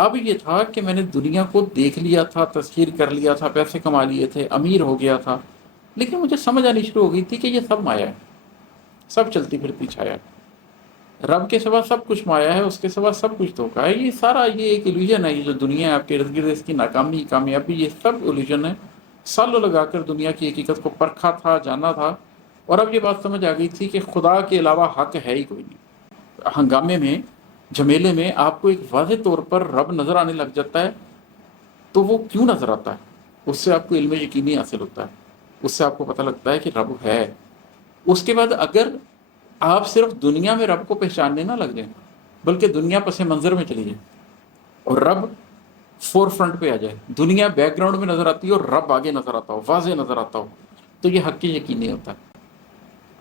اب یہ تھا کہ میں نے دنیا کو دیکھ لیا تھا، تسخیر کر لیا تھا، پیسے کما لیے تھے، امیر ہو گیا تھا، لیکن مجھے سمجھ آنی شروع ہو گئی تھی کہ یہ سب مایا ہے، سب چلتی پھرتی چھایا ہے، رب کے سوا سب کچھ مایا ہے، اس کے سوا سب کچھ دھوکا ہے، یہ سارا یہ ایک ایلوژن ہے، یہ جو دنیا ہے آپ کے ارد گرد، اس کی ناکامی کامیابی یہ سب ایلوژن ہے۔ سالوں لگا کر دنیا کی حقیقت کو پرکھا تھا، جانا تھا، اور اب یہ بات سمجھ آ گئی تھی کہ خدا کے علاوہ حق ہے ہی کوئی نہیں۔ ہنگامے میں، جھمیلے میں آپ کو ایک واضح طور پر رب نظر آنے لگ جاتا ہے، تو وہ کیوں نظر آتا ہے؟ اس سے آپ کو علم یقینی حاصل ہوتا ہے، اس سے آپ کو پتہ لگتا ہے کہ رب ہے۔ اس کے بعد اگر آپ صرف دنیا میں رب کو پہچاننے نہ لگ جائیں، بلکہ دنیا پس منظر میں چلی جائیں اور رب فور فرنٹ پہ آ جائے، دنیا بیک گراؤنڈ میں نظر آتی ہے اور رب آگے نظر آتا ہو، واضح نظر آتا ہو، تو یہ حق یقینی ہوتا ہے۔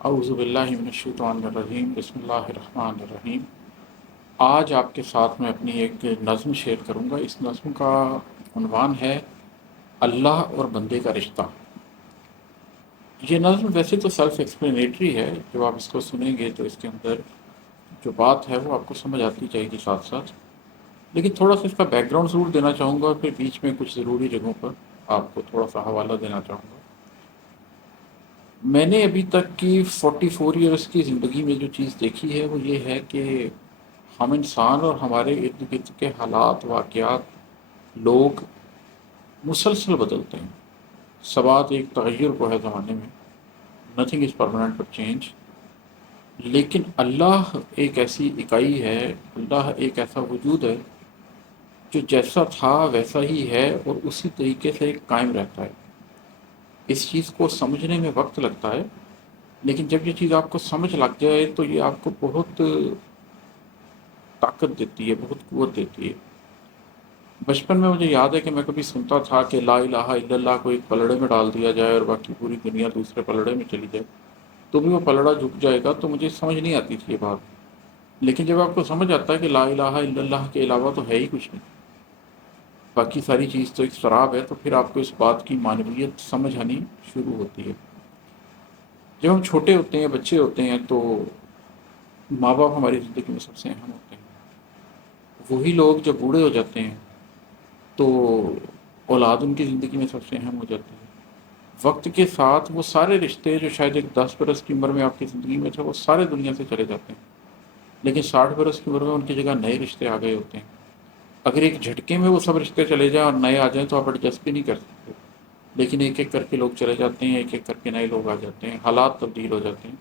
اعوذ باللہ من الشیطان الرجیم، بسم اللہ الرحمن الرحیم۔ آج آپ کے ساتھ میں اپنی ایک نظم شیئر کروں گا۔ اس نظم کا عنوان ہے اللہ اور بندے کا رشتہ۔ یہ نظم ویسے تو سیلف ایکسپلینیٹری ہے، جب آپ اس کو سنیں گے تو اس کے اندر جو بات ہے وہ آپ کو سمجھ آتی جائے گی ساتھ ساتھ، لیکن تھوڑا سا اس کا بیک گراؤنڈ ضرور دینا چاہوں گا، اور پھر بیچ میں کچھ ضروری جگہوں پر آپ کو تھوڑا سا حوالہ دینا چاہوں گا۔ میں نے ابھی تک کی 44 ایئرس کی زندگی میں جو چیز دیکھی ہے وہ یہ ہے کہ ہم انسان اور ہمارے ارد گرد کے حالات، واقعات، لوگ مسلسل بدلتے ہیں۔ سوات ایک تغیر کو ہے زمانے میں، nothing is permanent but change, لیکن اللہ ایک ایسی اکائی ہے، اللہ ایک ایسا وجود ہے جو جیسا تھا ویسا ہی ہے اور اسی طریقے سے قائم رہتا ہے۔ اس چیز کو سمجھنے میں وقت لگتا ہے، لیکن جب یہ چیز آپ کو سمجھ لگ جائے تو یہ آپ کو بہت طاقت دیتی ہے، بہت قوت دیتی ہے۔ بچپن میں مجھے یاد ہے کہ میں کبھی سنتا تھا کہ لا الہ الا اللہ کو ایک پلڑے میں ڈال دیا جائے اور باقی پوری دنیا دوسرے پلڑے میں چلی جائے تو بھی وہ پلڑا جھک جائے گا، تو مجھے سمجھ نہیں آتی تھی یہ بات۔ لیکن جب آپ کو سمجھ آتا ہے کہ لا الہ الا اللہ کے علاوہ تو ہے ہی کچھ نہیں، باقی ساری چیز تو ایک سراب ہے، تو پھر آپ کو اس بات کی معنویت سمجھ آنی شروع ہوتی ہے۔ جب ہم چھوٹے ہوتے ہیں، بچے ہوتے ہیں، تو ماں باپ ہماری زندگی میں سب سے اہم ہوتے ہیں۔ وہی لوگ جب بوڑھے ہو جاتے ہیں تو اولاد ان کی زندگی میں سب سے اہم ہو جاتی ہے۔ وقت کے ساتھ وہ سارے رشتے جو شاید ایک 10 برس کی عمر میں آپ کی زندگی میں تھے وہ سارے دنیا سے چلے جاتے ہیں، لیکن 60 برس کی عمر میں ان کی جگہ نئے رشتے آ گئے ہوتے ہیں۔ اگر ایک جھٹکے میں وہ سب رشتے چلے جائیں اور نئے آ جائیں تو آپ ایڈجسٹ بھی نہیں کر سکتے، لیکن ایک ایک کر کے لوگ چلے جاتے ہیں، ایک ایک کر کے نئے لوگ آ جاتے ہیں، حالات تبدیل ہو جاتے ہیں،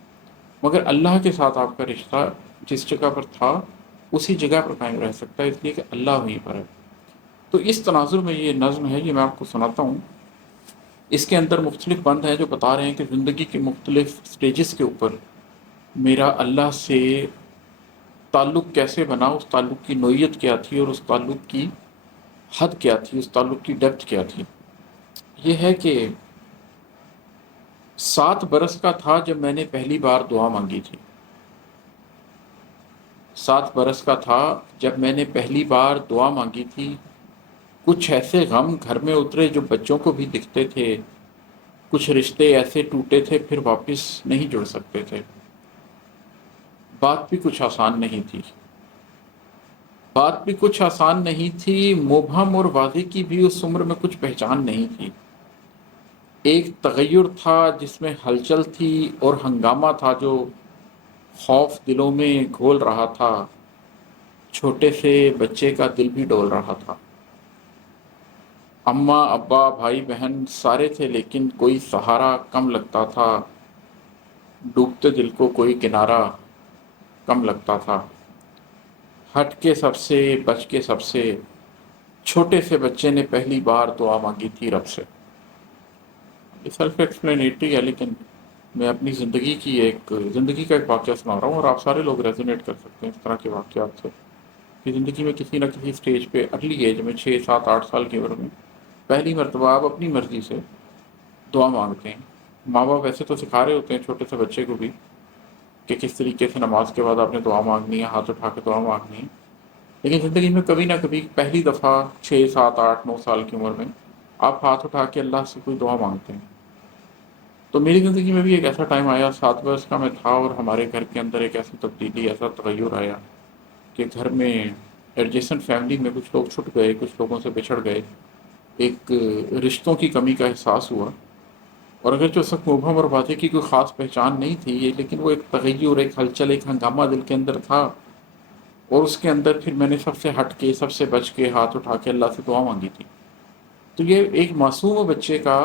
مگر اللہ کے ساتھ آپ کا رشتہ جس جگہ پر تھا اسی جگہ پر قائم رہ سکتا ہے، اس لیے کہ اللہ وہیں پر ہے۔ تو اس تناظر میں یہ نظم ہے، یہ میں آپ کو سناتا ہوں۔ اس کے اندر مختلف بند ہیں جو بتا رہے ہیں کہ زندگی کے مختلف سٹیجز کے اوپر میرا اللہ سے تعلق کیسے بنا، اس تعلق کی نوعیت کیا تھی اور اس تعلق کی حد کیا تھی، اس تعلق کی ڈیپتھ کیا تھی۔ یہ ہے کہ 7 برس کا تھا جب میں نے پہلی بار دعا مانگی تھی۔ 7 برس کا تھا جب میں نے پہلی بار دعا مانگی تھی۔ کچھ ایسے غم گھر میں اترے جو بچوں کو بھی دکھتے تھے، کچھ رشتے ایسے ٹوٹے تھے پھر واپس نہیں جڑ سکتے تھے۔ بات بھی کچھ آسان نہیں تھی، بات بھی کچھ آسان نہیں تھی، مبہم اور واضح کی بھی اس عمر میں کچھ پہچان نہیں تھی۔ ایک تغیر تھا جس میں ہلچل تھی اور ہنگامہ تھا جو خوف دلوں میں گھول رہا تھا، چھوٹے سے بچے کا دل بھی ڈول رہا تھا۔ اماں ابا بھائی بہن سارے تھے لیکن کوئی سہارا کم لگتا تھا، ڈوبتے دل کو کوئی کنارہ کم لگتا تھا۔ ہٹ کے سب سے بچ کے سب سے، چھوٹے سے بچے نے پہلی بار دعا مانگی تھی رب سے۔ یہ سیلف ایکسپلینیٹری ہے، لیکن میں اپنی زندگی کا ایک واقعہ سنا رہا ہوں، اور آپ سارے لوگ ریزونیٹ کر سکتے ہیں اس طرح کے واقعات سے، کہ زندگی میں کسی نہ کسی سٹیج پہ ارلی ایج میں 6 7 8 سال کی عمر میں پہلی مرتبہ آپ اپنی مرضی سے دعا مانگتے ہیں۔ ماں باپ ویسے تو سکھا رہے ہوتے ہیں چھوٹے سے بچے کو بھی کہ کس طریقے سے نماز کے بعد آپ نے دعا مانگنی ہے، ہاتھ اٹھا کے دعا مانگنی ہے، لیکن زندگی میں کبھی نہ کبھی پہلی دفعہ 6 7 8 9 سال کی عمر میں آپ ہاتھ اٹھا کے اللہ سے کوئی دعا مانگتے ہیں۔ تو میری زندگی میں بھی ایک ایسا ٹائم آیا، 7 برس کا میں تھا، اور ہمارے گھر کے اندر ایک ایسی تبدیلی، ایسا تغیر آیا کہ گھر میں ایڈجسٹنٹ فیملی میں کچھ لوگ چھٹ گئے، کچھ لوگوں سے بچھڑ گئے، ایک رشتوں کی کمی کا احساس ہوا، اور اگرچہ اس وقت مبہم اور واضح کی کوئی خاص پہچان نہیں تھی، لیکن وہ ایک تغیر، ایک ہلچل، ایک ہنگامہ دل کے اندر تھا، اور اس کے اندر پھر میں نے سب سے ہٹ کے، سب سے بچ کے، ہاتھ اٹھا کے اللہ سے دعا مانگی تھی۔ تو یہ ایک معصوم بچے کا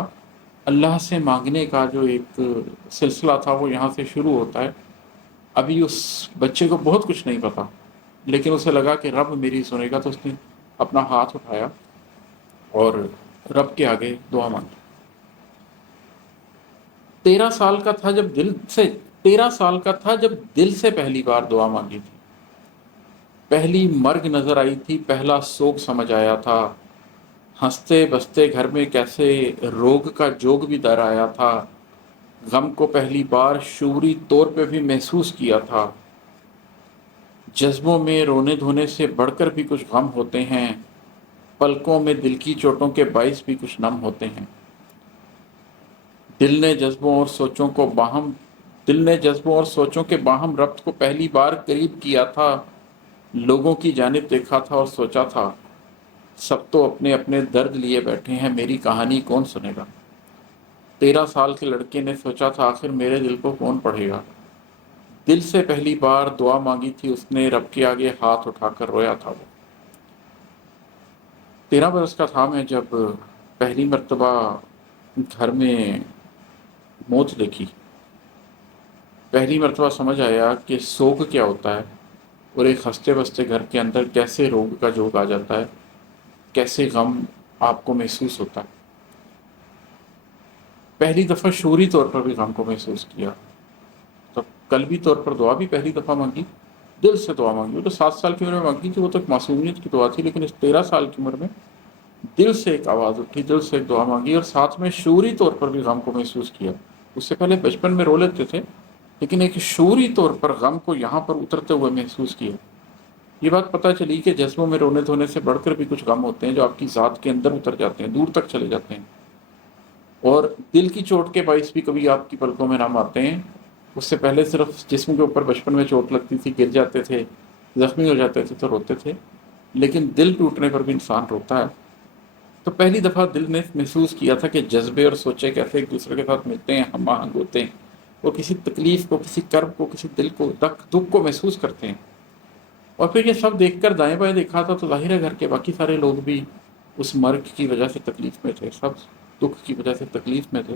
اللہ سے مانگنے کا جو ایک سلسلہ تھا وہ یہاں سے شروع ہوتا ہے۔ ابھی اس بچے کو بہت کچھ نہیں پتا، لیکن اسے لگا کہ رب میری سنے گا، تو اس نے اپنا ہاتھ اٹھایا اور رب کے آگے دعا مانگی۔ 13 سال کا تھا جب 13 سال کا تھا جب دل سے پہلی بار دعا مانگی تھی۔ پہلی مرگ نظر آئی تھی، پہلا سوگ سمجھ آیا تھا، ہنستے بستے گھر میں کیسے روگ کا جوگ بھی در آیا تھا، غم کو پہلی بار شعوری طور پہ بھی محسوس کیا تھا، جذبوں میں رونے دھونے سے بڑھ کر بھی کچھ غم ہوتے ہیں، پلکوں میں دل کی چوٹوں کے باعث بھی کچھ نم ہوتے ہیں، دل نے جذبوں اور سوچوں کے باہم ربط کو پہلی بار قریب کیا تھا، لوگوں کی جانب دیکھا تھا اور سوچا تھا، سب تو اپنے اپنے درد لیے بیٹھے ہیں، میری کہانی کون سنے گا۔ 13 سال کے لڑکے نے سوچا تھا، آخر میرے دل کو کون پڑھے گا۔ دل سے پہلی بار دعا مانگی تھی اس نے، رب کے آگے ہاتھ اٹھا کر رویا تھا وہ۔ 13 برس کا تھا میں جب پہلی مرتبہ گھر میں موت دیکھی، پہلی مرتبہ سمجھ آیا کہ سوگ کیا ہوتا ہے، اور ایک ہنستے بستے گھر کے اندر کیسے روگ کا جوگ آ جاتا ہے، کیسے غم آپ کو محسوس ہوتا ہے۔ پہلی دفعہ شعوری طور پر بھی غم کو محسوس کیا، تو قلبی طور پر دعا بھی پہلی دفعہ مانگی، دل سے دعا مانگی۔ وہ تو 7 سال کی عمر میں مانگی تھی، وہ تو ایک معصومیت کی دعا تھی، لیکن اس 13 سال کی عمر میں دل سے ایک آواز اٹھی، دل سے ایک دعا مانگی، اور ساتھ میں شعوری طور پر بھی غم کو محسوس کیا۔ اس سے پہلے بچپن میں رو لیتے تھے، لیکن ایک شعوری طور پر غم کو یہاں پر اترتے ہوئے محسوس کیا۔ یہ بات پتہ چلی کہ جذبوں میں رونے دھونے سے بڑھ کر بھی کچھ غم ہوتے ہیں جو آپ کی ذات کے اندر اتر جاتے ہیں، دور تک چلے جاتے ہیں، اور دل کی چوٹ کے باعث بھی کبھی آپ کی پلکوں میں نم آتے ہیں۔ اس سے پہلے صرف جسم کے اوپر بچپن میں چوٹ لگتی تھی، گر جاتے تھے، زخمی ہو جاتے تھے تو روتے تھے، لیکن دل ٹوٹنے پر بھی انسان روتا ہے۔ تو پہلی دفعہ دل نے محسوس کیا تھا کہ جذبے اور سوچے کیسے ایک دوسرے کے ساتھ ملتے ہیں، ہم آہنگ ہوتے ہیں، اور کسی تکلیف کو، کسی کرب کو، کسی دل کو، دکھ کو محسوس کرتے ہیں۔ اور پھر یہ سب دیکھ کر دائیں بائیں دیکھا تھا، تو ظاہر ہے گھر کے باقی سارے لوگ بھی اس مرگ کی وجہ سے تکلیف میں تھے، سب دکھ کی وجہ سے تکلیف میں تھے۔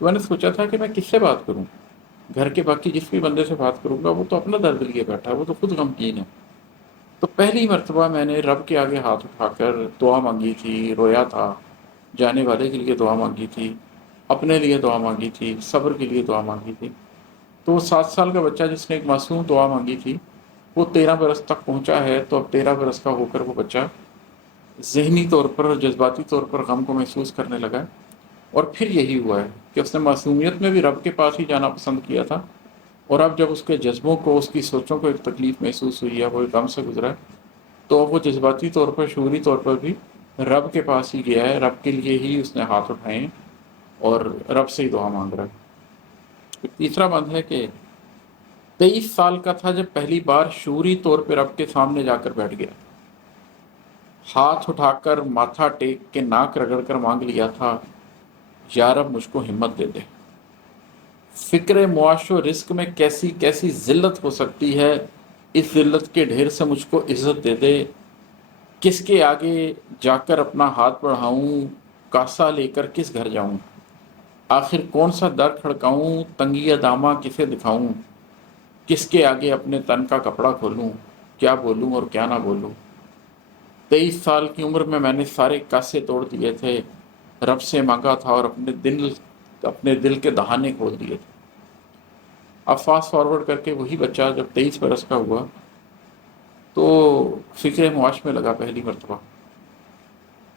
تو میں نے سوچا تھا کہ میں کس سے بات کروں، گھر کے باقی جس بھی بندے سے بات کروں گا وہ تو اپنا درد لیے بیٹھا ہے، وہ تو خود غمگین ہے۔ تو پہلی مرتبہ میں نے رب کے آگے ہاتھ اٹھا کر دعا مانگی تھی، رویا تھا، جانے والے کے لیے دعا مانگی تھی، اپنے لیے دعا مانگی تھی، صبر کے لیے دعا مانگی تھی۔ تو وہ 7 سال کا بچہ جس نے ایک معصوم دعا مانگی تھی، وہ 13 برس تک پہنچا ہے، تو اب 13 برس کا ہو کر وہ بچہ ذہنی طور پر اور جذباتی طور پر غم کو محسوس کرنے لگا ہے۔ اور پھر یہی ہوا ہے کہ اس نے معصومیت میں بھی رب کے پاس ہی جانا پسند کیا تھا، اور اب جب اس کے جذبوں کو، اس کی سوچوں کو ایک تکلیف محسوس ہوئی ہے، وہ ایک غم سے گزرا ہے، تو اب وہ جذباتی طور پر، شعوری طور پر بھی رب کے پاس ہی گیا ہے، رب کے لیے ہی اس نے ہاتھ اٹھائے ہیں، اور رب سے ہی دعا مانگ رہا ہے۔ تیسرا بند ہے کہ 23 سال کا تھا جب پہلی بار شعوری طور پہ رب کے سامنے جا کر بیٹھ گیا، ہاتھ اٹھا کر، ماتھا ٹیک کے، ناک رگڑ کر مانگ لیا تھا، یا رب مجھ کو ہمت دے دے۔ فکر معاش و رزق میں کیسی کیسی ذلت ہو سکتی ہے، اس ذلت کے ڈھیر سے مجھ کو عزت دے دے۔ کس کے آگے جا کر اپنا ہاتھ بڑھاؤں، کاسا لے کر کس گھر جاؤں، آخر کون سا در کھڑکاؤں، تنگی داماں کسے دکھاؤں، کس کے آگے اپنے تن کا کپڑا کھولوں، کیا بولوں اور کیا نہ بولوں۔ 23 سال کی عمر میں نے سارے کاسے توڑ دیے تھے، رب سے مانگا تھا، اور اپنے دل کے دہانے کھول دیے تھے۔ اب فاسٹ فارورڈ کر کے وہی بچہ جب 23 برس کا ہوا، تو فکر معاش میں لگا پہلی مرتبہ۔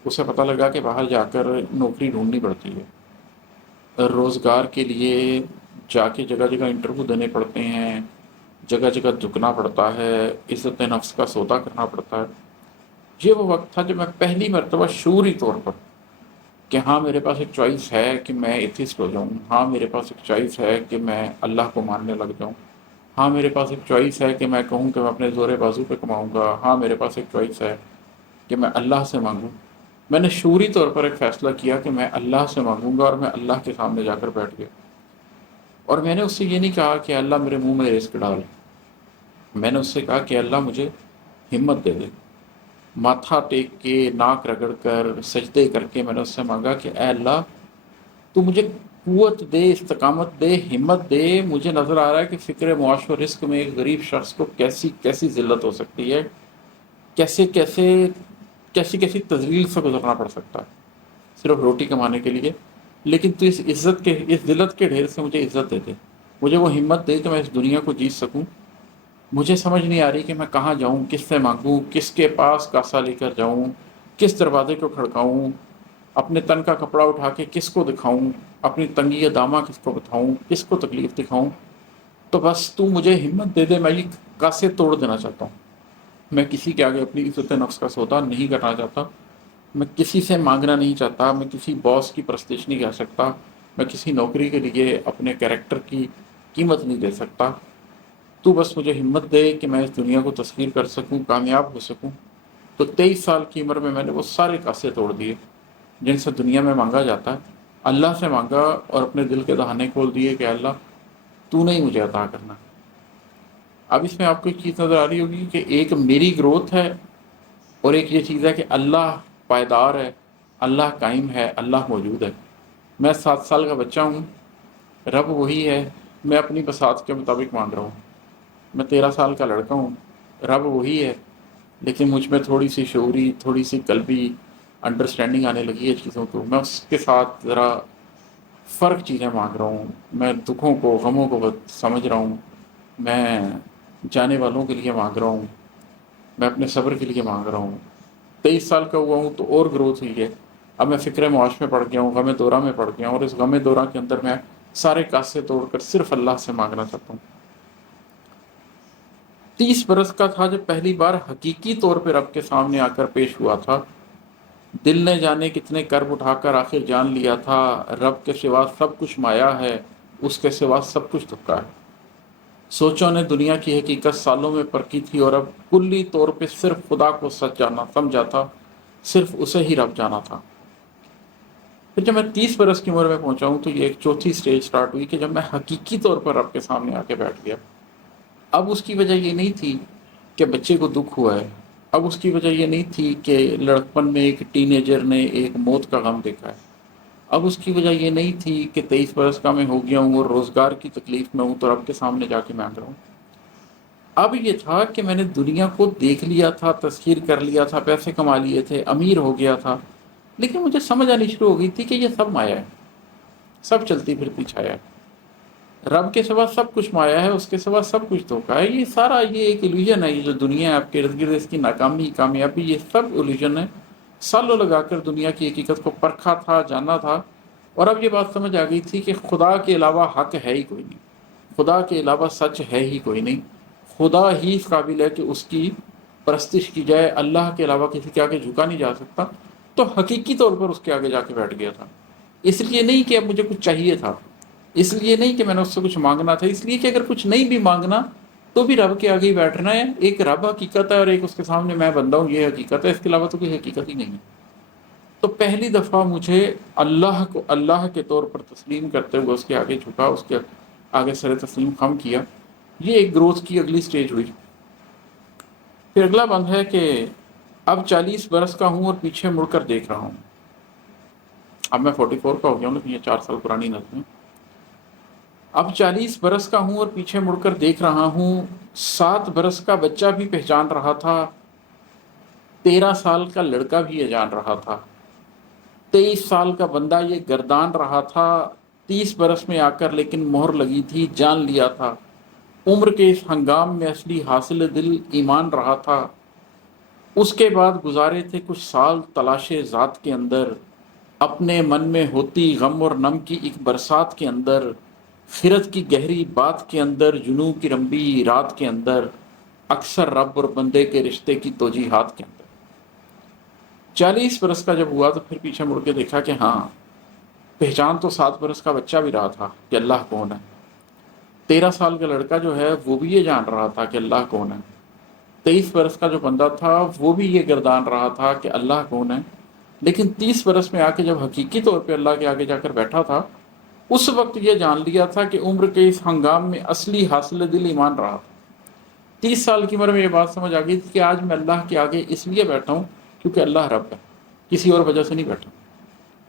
اسے پتہ لگا کہ باہر جا کر نوکری ڈھونڈنی پڑتی ہے، روزگار کے لیے جا کے جگہ جگہ انٹرویو دینے پڑتے ہیں، جگہ جگہ جھکنا پڑتا ہے، عزت نفس کا سودا کرنا پڑتا ہے۔ یہ وہ وقت تھا جب میں پہلی مرتبہ شعوری طور پر کہ ہاں میرے پاس ایک چوائس ہے کہ میں ایتھسٹ ہو جاؤں، ہاں میرے پاس ایک چوائس ہے کہ میں اللہ کو ماننے لگ جاؤں، ہاں میرے پاس ایک چوائس ہے کہ میں کہوں کہ میں اپنے زور بازو پہ کماؤں گا، ہاں میرے پاس ایک چوائس ہے کہ میں اللہ سے مانگوں۔ میں نے شعوری طور پر ایک فیصلہ کیا کہ میں اللہ سے مانگوں گا، اور میں اللہ کے سامنے جا کر بیٹھ گیا، اور میں نے اس سے یہ نہیں کہا کہ اللہ میرے منہ میں رزق ڈال، میں نے اس سے کہا کہ اللہ مجھے ہمت دے دے۔ ماتھا ٹیک کے، ناک رگڑ کر، سجدے کر کے میں نے اس سے مانگا کہ اے اللہ تو مجھے قوت دے، استقامت دے، ہمت دے۔ مجھے نظر آ رہا ہے کہ فکر معاش و رزق میں ایک غریب شخص کو کیسی کیسی ذلت ہو سکتی ہے، کیسے کیسے کیسی کیسی تذلیل سے گزرنا پڑ سکتا ہے صرف روٹی کمانے کے لیے، لیکن تو اس ذلت کے ڈھیر سے مجھے عزت دے دے، مجھے وہ ہمت دے کہ میں اس دنیا کو جیت سکوں۔ مجھے سمجھ نہیں آ رہی کہ میں کہاں جاؤں، کس سے مانگوں، کس کے پاس کاسا لے کر جاؤں، کس دروازے کو کھڑکاؤں، اپنے تن کا کپڑا اٹھا کے کس کو دکھاؤں، اپنی تنگی دامہ کس کو بتاؤں، کس کو تکلیف دکھاؤں۔ تو بس تو مجھے ہمت دے دے، میں یہ کاسے توڑ دینا چاہتا ہوں۔ میں کسی کے آگے اپنی عزت نفس کا سودا نہیں کرنا چاہتا، میں کسی سے مانگنا نہیں چاہتا، میں کسی باس کی پرستش نہیں کر سکتا، میں کسی نوکری کے لیے اپنے کریکٹر کی قیمت نہیں دے سکتا۔ تو بس مجھے ہمت دے کہ میں اس دنیا کو تسخیر کر سکوں، کامیاب ہو سکوں۔ تو 23 سال کی عمر میں نے وہ سارے کاسے توڑ دیے جن سے دنیا میں مانگا جاتا ہے، اللہ سے مانگا، اور اپنے دل کے دہانے کھول دیے کہ اللہ تو نہیں مجھے عطا کرنا۔ اب اس میں آپ کو ایک چیز نظر آ رہی ہوگی کہ ایک میری گروتھ ہے، اور ایک یہ چیز ہے کہ اللہ پائیدار ہے، اللہ قائم ہے، اللہ موجود ہے۔ میں 7 سال کا بچہ ہوں، رب وہی ہے، میں اپنی بساط کے مطابق مانگ رہا ہوں۔ میں 13 سال کا لڑکا ہوں، رب وہی ہے، لیکن مجھ میں تھوڑی سی شعوری، تھوڑی سی قلبی انڈرسٹینڈنگ آنے لگی ہے چیزوں کو، میں اس کے ساتھ ذرا فرق چیزیں مانگ رہا ہوں۔ میں دکھوں کو، غموں کو سمجھ رہا ہوں، میں جانے والوں کے لیے مانگ رہا ہوں، میں اپنے صبر کے لیے مانگ رہا ہوں۔ 23 سال کا ہوا ہوں تو اور گروتھ ہوئی ہے۔ اب میں فکر معاش میں پڑ گیا ہوں، غم دورہ میں پڑ گیا ہوں، اور اس غم دورہ کے اندر میں سارے کاسے توڑ کر صرف اللہ سے مانگنا چاہتا ہوں۔ 30 برس کا تھا جب پہلی بار حقیقی طور پہ رب کے سامنے آ کر پیش ہوا تھا۔ دل نے جانے کتنے کرب اٹھا کر آخر جان لیا تھا، رب کے سوا سب کچھ مایا ہے، اس کے سوا سب کچھ دھوکا ہے۔ سوچوں نے دنیا کی حقیقت سالوں میں پرکھی تھی، اور اب کلی طور پہ صرف خدا کو سچ جانا سمجھا تھا، صرف اسے ہی رب جانا تھا۔ پھر جب میں 30 برس کی عمر میں پہنچا ہوں تو یہ ایک چوتھی سٹیج سٹارٹ ہوئی کہ جب میں حقیقی طور پر رب کے سامنے آ کے بیٹھ گیا۔ اب اس کی وجہ یہ نہیں تھی کہ بچے کو دکھ ہوا ہے، اب اس کی وجہ یہ نہیں تھی کہ لڑکپن میں ایک ٹین ایجر نے ایک موت کا غم دیکھا ہے، اب اس کی وجہ یہ نہیں تھی کہ 23 برس کا میں ہو گیا ہوں اور روزگار کی تکلیف میں ہوں تو رب کے سامنے جا کے مانگ رہا ہوں۔ اب یہ تھا کہ میں نے دنیا کو دیکھ لیا تھا، تسخیر کر لیا تھا، پیسے کما لیے تھے، امیر ہو گیا تھا، لیکن مجھے سمجھ آنی شروع ہو گئی تھی کہ یہ سب مایا ہے، سب چلتی پھرتی چھایا ہے۔ رب کے سوا سب کچھ مایا ہے، اس کے سوا سب کچھ دھوکا ہے۔ یہ سارا یہ ایک ایلیوژن ہے، یہ جو دنیا ہے آپ کے ارد گرد، اس کی ناکامی کامیابی، یہ سب ایلیوژن ہے۔ سالوں لگا کر دنیا کی حقیقت کو پرکھا تھا، جانا تھا، اور اب یہ بات سمجھ آ گئی تھی کہ خدا کے علاوہ حق ہے ہی کوئی نہیں، خدا کے علاوہ سچ ہے ہی کوئی نہیں، خدا ہی اس قابل ہے کہ اس کی پرستش کی جائے، اللہ کے علاوہ کسی کے آگے جھکا نہیں جا سکتا۔ تو حقیقی طور پر اس کے آگے جا کے بیٹھ گیا تھا، اس لیے نہیں کہ اب مجھے کچھ چاہیے تھا، اس لیے نہیں کہ میں نے اس سے کچھ مانگنا تھا، اس لیے کہ اگر کچھ نہیں بھی مانگنا تو بھی رب کے آگے ہی بیٹھنا ہے۔ ایک رب حقیقت ہے اور ایک اس کے سامنے میں بندہ ہوں، یہ حقیقت ہے، اس کے علاوہ تو کوئی حقیقت ہی نہیں ہے۔ تو پہلی دفعہ مجھے اللہ کو اللہ کے طور پر تسلیم کرتے ہوئے اس کے آگے جھکا، اس کے آگے سر تسلیم خم کیا۔ یہ ایک گروتھ کی اگلی سٹیج ہوئی۔ پھر اگلا بند ہے کہ اب 40 برس کا ہوں اور پیچھے مڑ کر دیکھ رہا ہوں۔ اب میں 44 کا ہو گیا ہوں، لیکن یہ 4 سال پرانی نظم ہے۔ اب 40 برس کا ہوں اور پیچھے مڑ کر دیکھ رہا ہوں، 7 برس کا بچہ بھی پہچان رہا تھا، 13 سال کا لڑکا بھی یہ جان رہا تھا، 23 سال کا بندہ یہ گردان رہا تھا، 30 برس میں آ کر لیکن مہر لگی تھی، جان لیا تھا، عمر کے اس ہنگام میں اصلی حاصل دل ایمان رہا تھا۔ اس کے بعد گزارے تھے کچھ سال تلاش ذات کے اندر، اپنے من میں ہوتی غم اور نم کی ایک برسات کے اندر، خرد کی گہری بات کے اندر، جنوں کی رمبی رات کے اندر، اکثر رب اور بندے کے رشتے کی توجیحات کے اندر۔ 40 برس کا جب ہوا تو پھر پیچھے مڑ کے دیکھا کہ ہاں، پہچان تو 7 برس کا بچہ بھی رہا تھا کہ اللہ کون ہے، 13 سال کا لڑکا جو ہے وہ بھی یہ جان رہا تھا کہ اللہ کون ہے، 23 برس کا جو بندہ تھا وہ بھی یہ گردان رہا تھا کہ اللہ کون ہے، لیکن 30 برس میں آ کے جب حقیقی طور پہ اللہ کے آگے جا کر بیٹھا تھا، اس وقت یہ جان لیا تھا کہ عمر کے اس ہنگام میں اصلی حاصل دل ایمان رہا تھا۔ 30 سال کی عمر میں یہ بات سمجھ آ گئی تھی کہ آج میں اللہ کے آگے اس لیے بیٹھا ہوں کیونکہ اللہ رب ہے، کسی اور وجہ سے نہیں بیٹھا،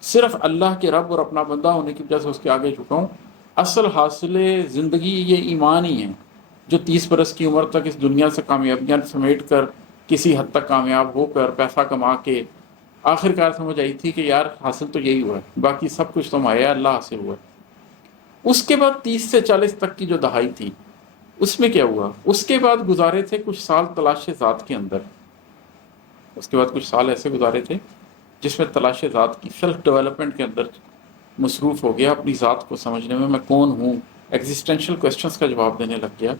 صرف اللہ کے رب اور اپنا بندہ ہونے کی وجہ سے اس کے آگے جھکا ہوں۔ اصل حاصل زندگی یہ ایمان ہی ہے، جو 30 برس کی عمر تک اس دنیا سے کامیابیاں سمیٹ کر کسی حد تک کامیاب ہو کر پیسہ کما کے آخر کار سمجھ آئی تھی کہ یار حاصل تو یہی ہوا ہے، باقی سب کچھ تو مایا اللہ حاصل ہوا ہے۔ اس کے بعد 30 سے 40 تک کی جو دہائی تھی اس میں کیا ہوا؟ اس کے بعد گزارے تھے کچھ سال تلاش ذات کے اندر، اس کے بعد کچھ سال ایسے گزارے تھے جس میں تلاش ذات کی سیلف ڈیولپمنٹ کے اندر مصروف ہو گیا، اپنی ذات کو سمجھنے میں کون ہوں، ایگزسٹینشل کوسچنس کا جواب دینے لگ گیا،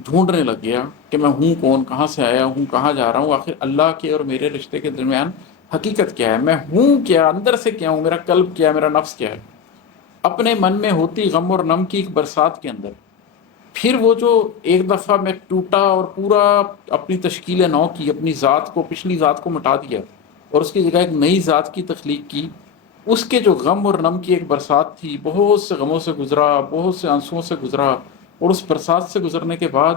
ڈھونڈنے لگ گیا کہ میں ہوں کون، کہاں سے آیا ہوں، کہاں جا رہا ہوں، آخر اللہ کے اور میرے رشتے کے درمیان حقیقت کیا ہے، میں ہوں کیا، اندر سے کیا ہوں، میرا قلب کیا ہے، میرا نفس کیا ہے۔ اپنے من میں ہوتی غم اور نم کی ایک برسات کے اندر پھر وہ جو ایک دفعہ میں ٹوٹا اور پورا اپنی تشکیل نو کی، اپنی ذات کو، پچھلی ذات کو مٹا دیا اور اس کی جگہ ایک نئی ذات کی تخلیق کی، اس کے جو غم اور نم کی ایک برسات تھی، بہت سے غموں سے گزرا، بہت سے آنسوؤں سے گزرا، اور اس برسات سے گزرنے کے بعد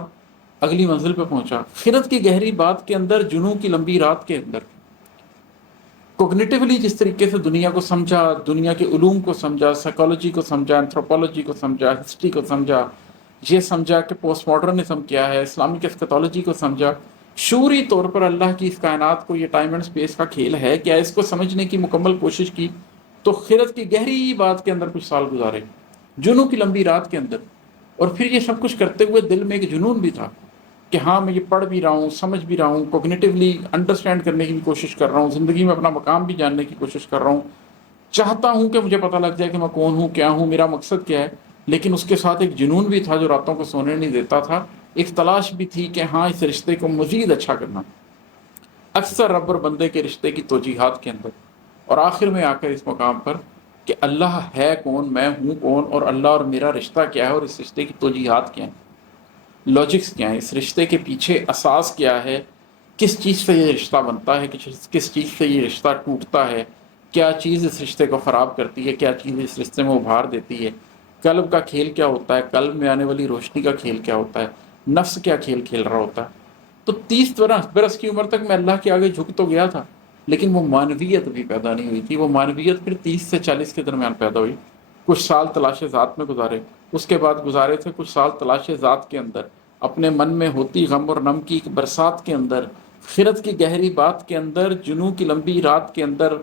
اگلی منزل پہ پہنچا، خرد کی گہری بات کے اندر، جنوں کی لمبی رات کے اندر کوگنیٹیولی جس طریقے سے دنیا کو سمجھا، دنیا کے علوم کو سمجھا، سائیکالوجی کو سمجھا، اینتھروپولوجی کو سمجھا، ہسٹری کو سمجھا، یہ سمجھا کہ پوسٹ ماڈرنزم کیا ہے، اسلامک اسکیتالوجی کو سمجھا، شعوری طور پر اللہ کی اس کائنات کو، یہ ٹائم اینڈ اسپیس کا کھیل ہے کیا، اس کو سمجھنے کی مکمل کوشش کی، تو خرد کی گہری بات کے اندر کچھ سال گزارے، جنوں کی لمبی رات کے اندر، اور پھر یہ سب کچھ کرتے ہوئے دل میں ایک جنون بھی تھا کہ ہاں میں یہ پڑھ بھی رہا ہوں، سمجھ بھی رہا ہوں، کوگنیٹیولی انڈرسٹینڈ کرنے کی بھی کوشش کر رہا ہوں، زندگی میں اپنا مقام بھی جاننے کی کوشش کر رہا ہوں، چاہتا ہوں کہ مجھے پتہ لگ جائے کہ میں کون ہوں، کیا ہوں، میرا مقصد کیا ہے، لیکن اس کے ساتھ ایک جنون بھی تھا جو راتوں کو سونے نہیں دیتا تھا، ایک تلاش بھی تھی کہ ہاں اس رشتے کو مزید اچھا کرنا، اکثر رب اور بندے کے رشتے کی توجیحات کے اندر، اور آخر میں آ کر اس مقام پر کہ اللہ ہے کون، میں ہوں کون، اور اللہ اور میرا رشتہ کیا ہے، اور اس رشتے کی توجیحات کیا ہیں، لاجکس کیا ہیں، اس رشتے کے پیچھے اساس کیا ہے، کس چیز سے یہ رشتہ بنتا ہے، کس چیز سے یہ رشتہ ٹوٹتا ہے، کیا چیز اس رشتے کو خراب کرتی ہے، کیا چیز اس رشتے میں ابھار دیتی ہے، قلب کا کھیل کیا ہوتا ہے، قلب میں آنے والی روشنی کا کھیل کیا ہوتا ہے، نفس کیا کھیل کھیل رہا ہوتا ہے۔ تو 30 برس کی عمر تک میں اللہ کے آگے جھک تو گیا تھا، لیکن وہ معنویت بھی پیدا نہیں ہوئی تھی، وہ معنویت پھر 30 سے 40 کے درمیان پیدا ہوئی، کچھ سال تلاش ذات میں گزارے، اس کے بعد گزارے تھے کچھ سال تلاش ذات کے اندر، اپنے من میں ہوتی غم اور نم کی ایک برسات کے اندر، خرد کی گہری بات کے اندر، جنوں کی لمبی رات کے اندر،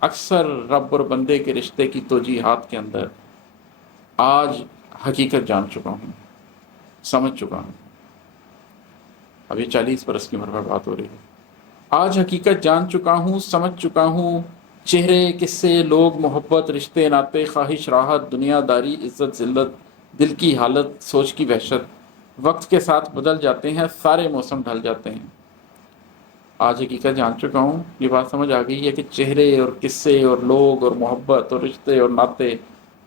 اکثر رب اور بندے کے رشتے کی توجیحات کے اندر، آج حقیقت جان چکا ہوں، سمجھ چکا ہوں۔ اب یہ 40 برس کی عمر میں بات ہو رہی ہے۔ آج حقیقت جان چکا ہوں، سمجھ چکا ہوں، چہرے، قصے، لوگ، محبت، رشتے، ناطے، خواہش، راحت، دنیا داری، عزت، ذلت، دل کی حالت، سوچ کی وحشت وقت کے ساتھ بدل جاتے ہیں، سارے موسم ڈھل جاتے ہیں۔ آج حقیقت جان چکا ہوں، یہ بات سمجھ آ گئی ہے کہ چہرے اور قصے اور لوگ اور محبت اور رشتے اور ناطے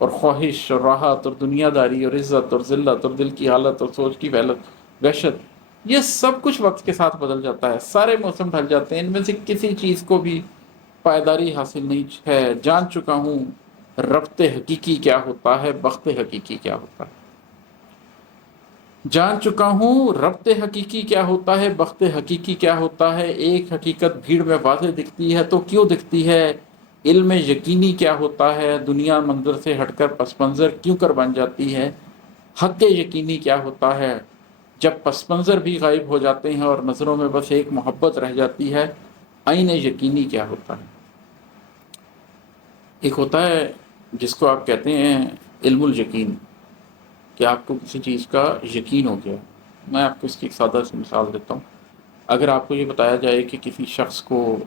اور خواہش اور راحت اور دنیا داری اور عزت اور ذلت اور دل کی حالت اور سوچ کی وحشت، یہ سب کچھ وقت کے ساتھ بدل جاتا ہے، سارے موسم ڈھل جاتے ہیں، ان میں سے کسی چیز کو بھی پائیداری حاصل نہیں ہے۔ جان چکا ہوں ربط حقیقی کیا ہوتا ہے، بخت حقیقی کیا ہوتا ہے۔ جان چکا ہوں ربط حقیقی کیا ہوتا ہے، بخت حقیقی کیا ہوتا ہے، ایک حقیقت بھیڑ میں واضح دکھتی ہے تو کیوں دکھتی ہے، علم یقینی کیا ہوتا ہے، دنیا منظر سے ہٹ کر پس منظر کیوں کر بن جاتی ہے، حق یقینی کیا ہوتا ہے، جب پس منظر بھی غائب ہو جاتے ہیں اور نظروں میں بس ایک محبت رہ جاتی ہے، عین یقینی کیا ہوتا ہے۔ ایک ہوتا ہے جس کو آپ کہتے ہیں علم الیقین، کہ آپ کو کسی چیز کا یقین ہو گیا۔ میں آپ کو اس کی ایک سادہ سی مثال دیتا ہوں۔ اگر آپ کو یہ بتایا جائے کہ کسی شخص کو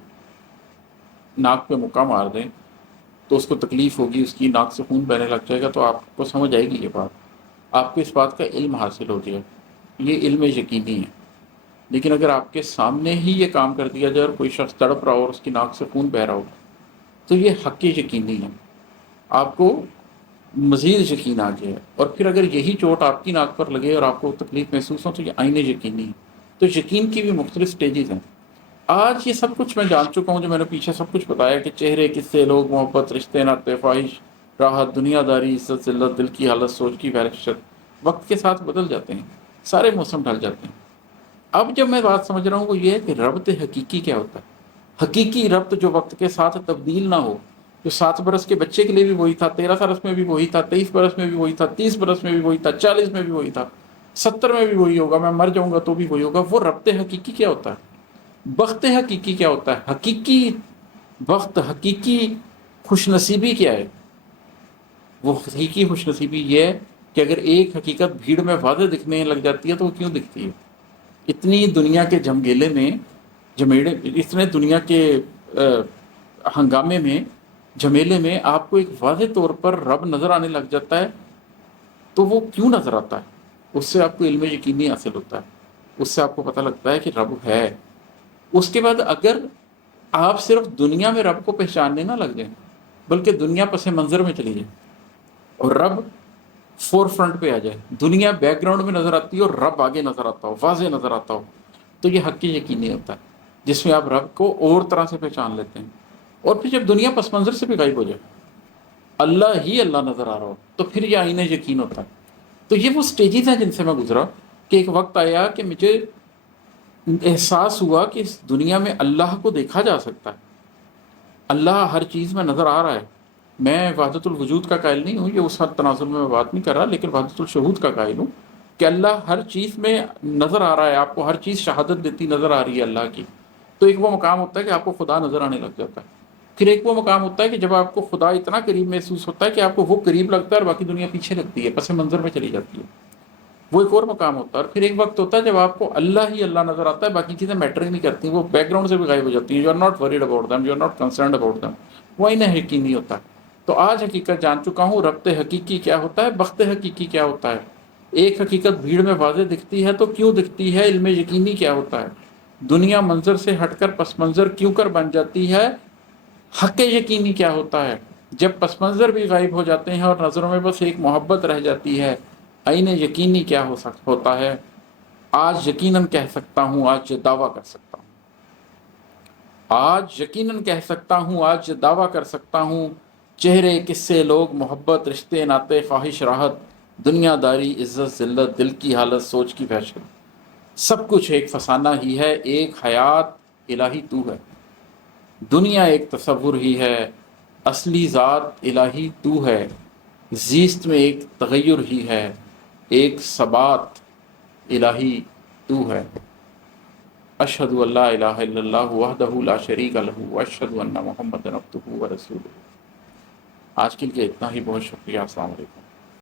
ناک پہ مکہ مار دیں تو اس کو تکلیف ہوگی، اس کی ناک سے خون بہنے لگ جائے گا، تو آپ کو سمجھ آئے گی یہ بات، آپ کو اس بات کا علم حاصل ہو گیا، یہ علم یقینی ہے۔ لیکن اگر آپ کے سامنے ہی یہ کام کر دیا جائے اور کوئی شخص تڑپ رہا ہو اور اس کی ناک سے خون بہ رہا ہو، تو یہ حق یقینی ہے۔ آپ کو مزید یقین آ جائے، اور پھر اگر یہی چوٹ آپ کی ناک پر لگے اور آپ کو تکلیف محسوس ہو تو یہ عین یقینی ہے۔ تو یقین کی بھی مختلف سٹیجز ہیں۔ آج یہ سب کچھ میں جان چکا ہوں، جو میں نے پیچھے سب کچھ بتایا کہ چہرے، قصے، لوگ، محبت، رشتے، ناطے، خواہش، راحت، دنیا داری، عزت، ذلت، دل کی حالت، سوچ کی وحشت وقت کے ساتھ بدل جاتے ہیں، سارے موسم ڈھل جاتے ہیں۔ اب جب میں بات سمجھ رہا ہوں وہ یہ ہے کہ ربط حقیقی کیا ہوتا ہے۔ حقیقی ربط جو وقت کے ساتھ تبدیل نہ ہو، جو 7 برس کے بچے کے لیے بھی وہی تھا، 13 برس میں بھی وہی تھا، 23 برس میں بھی وہی تھا، 30 برس میں بھی وہی تھا، 40 میں بھی وہی تھا، 70 میں بھی وہی ہوگا، میں مر جاؤں گا تو بھی وہی ہوگا، وہ ربط حقیقی کیا ہوتا ہے؟ بخت حقیقی کیا ہوتا ہے؟ حقیقی بخت، حقیقی خوش نصیبی کیا ہے؟ وہ حقیقی خوش نصیبی یہ ہے کہ اگر ایک حقیقت بھیڑ میں واضح دکھنے لگ جاتی ہے تو وہ کیوں دکھتی ہے؟ اتنی دنیا کے جھمگیلے میں، جمیڑے، اتنے دنیا کے ہنگامے میں، جھمیلے میں آپ کو ایک واضح طور پر رب نظر آنے لگ جاتا ہے، تو وہ کیوں نظر آتا ہے؟ اس سے آپ کو علم یقینی حاصل ہوتا ہے، اس سے آپ کو پتہ لگتا ہے کہ رب ہے۔ اس کے بعد اگر آپ صرف دنیا میں رب کو پہچاننے نہ لگ جائیں، بلکہ دنیا پس منظر میں چلی جائے اور رب فور فرنٹ پہ آ جائے، دنیا بیک گراؤنڈ میں نظر آتی ہے اور رب آگے نظر آتا ہو، واضح نظر آتا ہو، تو یہ حق یقینی ہوتا ہے، جس میں آپ رب کو اور طرح سے پہچان لیتے ہیں۔ اور پھر جب دنیا پس منظر سے بھی غائب ہو جائے، اللہ ہی اللہ نظر آ رہا ہو، تو پھر یہ آئینہ یقین ہوتا ہے۔ تو یہ وہ سٹیجز ہیں جن سے میں گزرا، کہ ایک وقت آیا کہ مجھے احساس ہوا کہ اس دنیا میں اللہ کو دیکھا جا سکتا ہے، اللہ ہر چیز میں نظر آ رہا ہے۔ میں وحدت الوجود کا قائل نہیں ہوں، یہ اس حد تناظر میں بات نہیں کر رہا، لیکن وحدت الشہود کا قائل ہوں کہ اللہ ہر چیز میں نظر آ رہا ہے، آپ کو ہر چیز شہادت دیتی نظر آ رہی ہے اللہ کی۔ تو ایک وہ مقام ہوتا ہے کہ آپ کو خدا نظر آنے لگ جاتا ہے۔ پھر ایک وہ مقام ہوتا ہے کہ جب آپ کو خدا اتنا قریب محسوس ہوتا ہے کہ آپ کو وہ قریب لگتا ہے اور باقی دنیا پیچھے لگتی ہے، پس منظر میں چلی جاتی ہے، وہ ایک اور مقام ہوتا ہے۔ اور پھر ایک وقت ہوتا ہے جب آپ کو اللہ ہی اللہ نظر آتا ہے، باقی چیزیں میٹر ہی نہیں کرتی، وہ بیک گراؤنڈ سے بھی غائب ہو جاتی ہیں، you are not worried about them, you are not concerned about them, وہ انہیں یقینی ہوتا ہے۔ تو آج حقیقت جان چکا ہوں، ربط حقیقی کیا ہوتا ہے، بخت حقیقی کیا ہوتا ہے۔ ایک حقیقت بھیڑ میں واضح دکھتی ہے تو کیوں دکھتی ہے، علم یقینی کیا ہوتا ہے۔ دنیا منظر سے ہٹ کر پس منظر کیوں کر بن جاتی ہے، حق یقینی کیا ہوتا ہے۔ جب پس منظر بھی غائب ہو جاتے ہیں اور نظروں میں بس ایک محبت رہ جاتی ہے، عین یقینی کیا ہوتا ہے۔ آج یقیناً کہہ سکتا ہوں، آج یہ دعویٰ کر سکتا ہوں، آج یقیناً کہہ سکتا ہوں، آج یہ دعویٰ کر سکتا ہوں، چہرے، قصے، لوگ، محبت، رشتے، ناطے، خواہش، راحت، دنیا داری، عزت، ذلت، دل کی حالت، سوچ کی وحشت، سب کچھ ایک فسانہ ہی ہے، ایک حیات الہی تو ہے۔ دنیا ایک تصور ہی ہے، اصلی ذات الہی تو ہے۔ زیست میں ایک تغیر ہی ہے، ایک ثبات الہی تو ہے۔ اشہد ان لا الہ الا اللہ وحدہ لا شریک لہ واشہد ان محمد عبدہ ورسولہ۔ آج کے لیے اتنا ہی، بہت شکریہ، السلام علیکم۔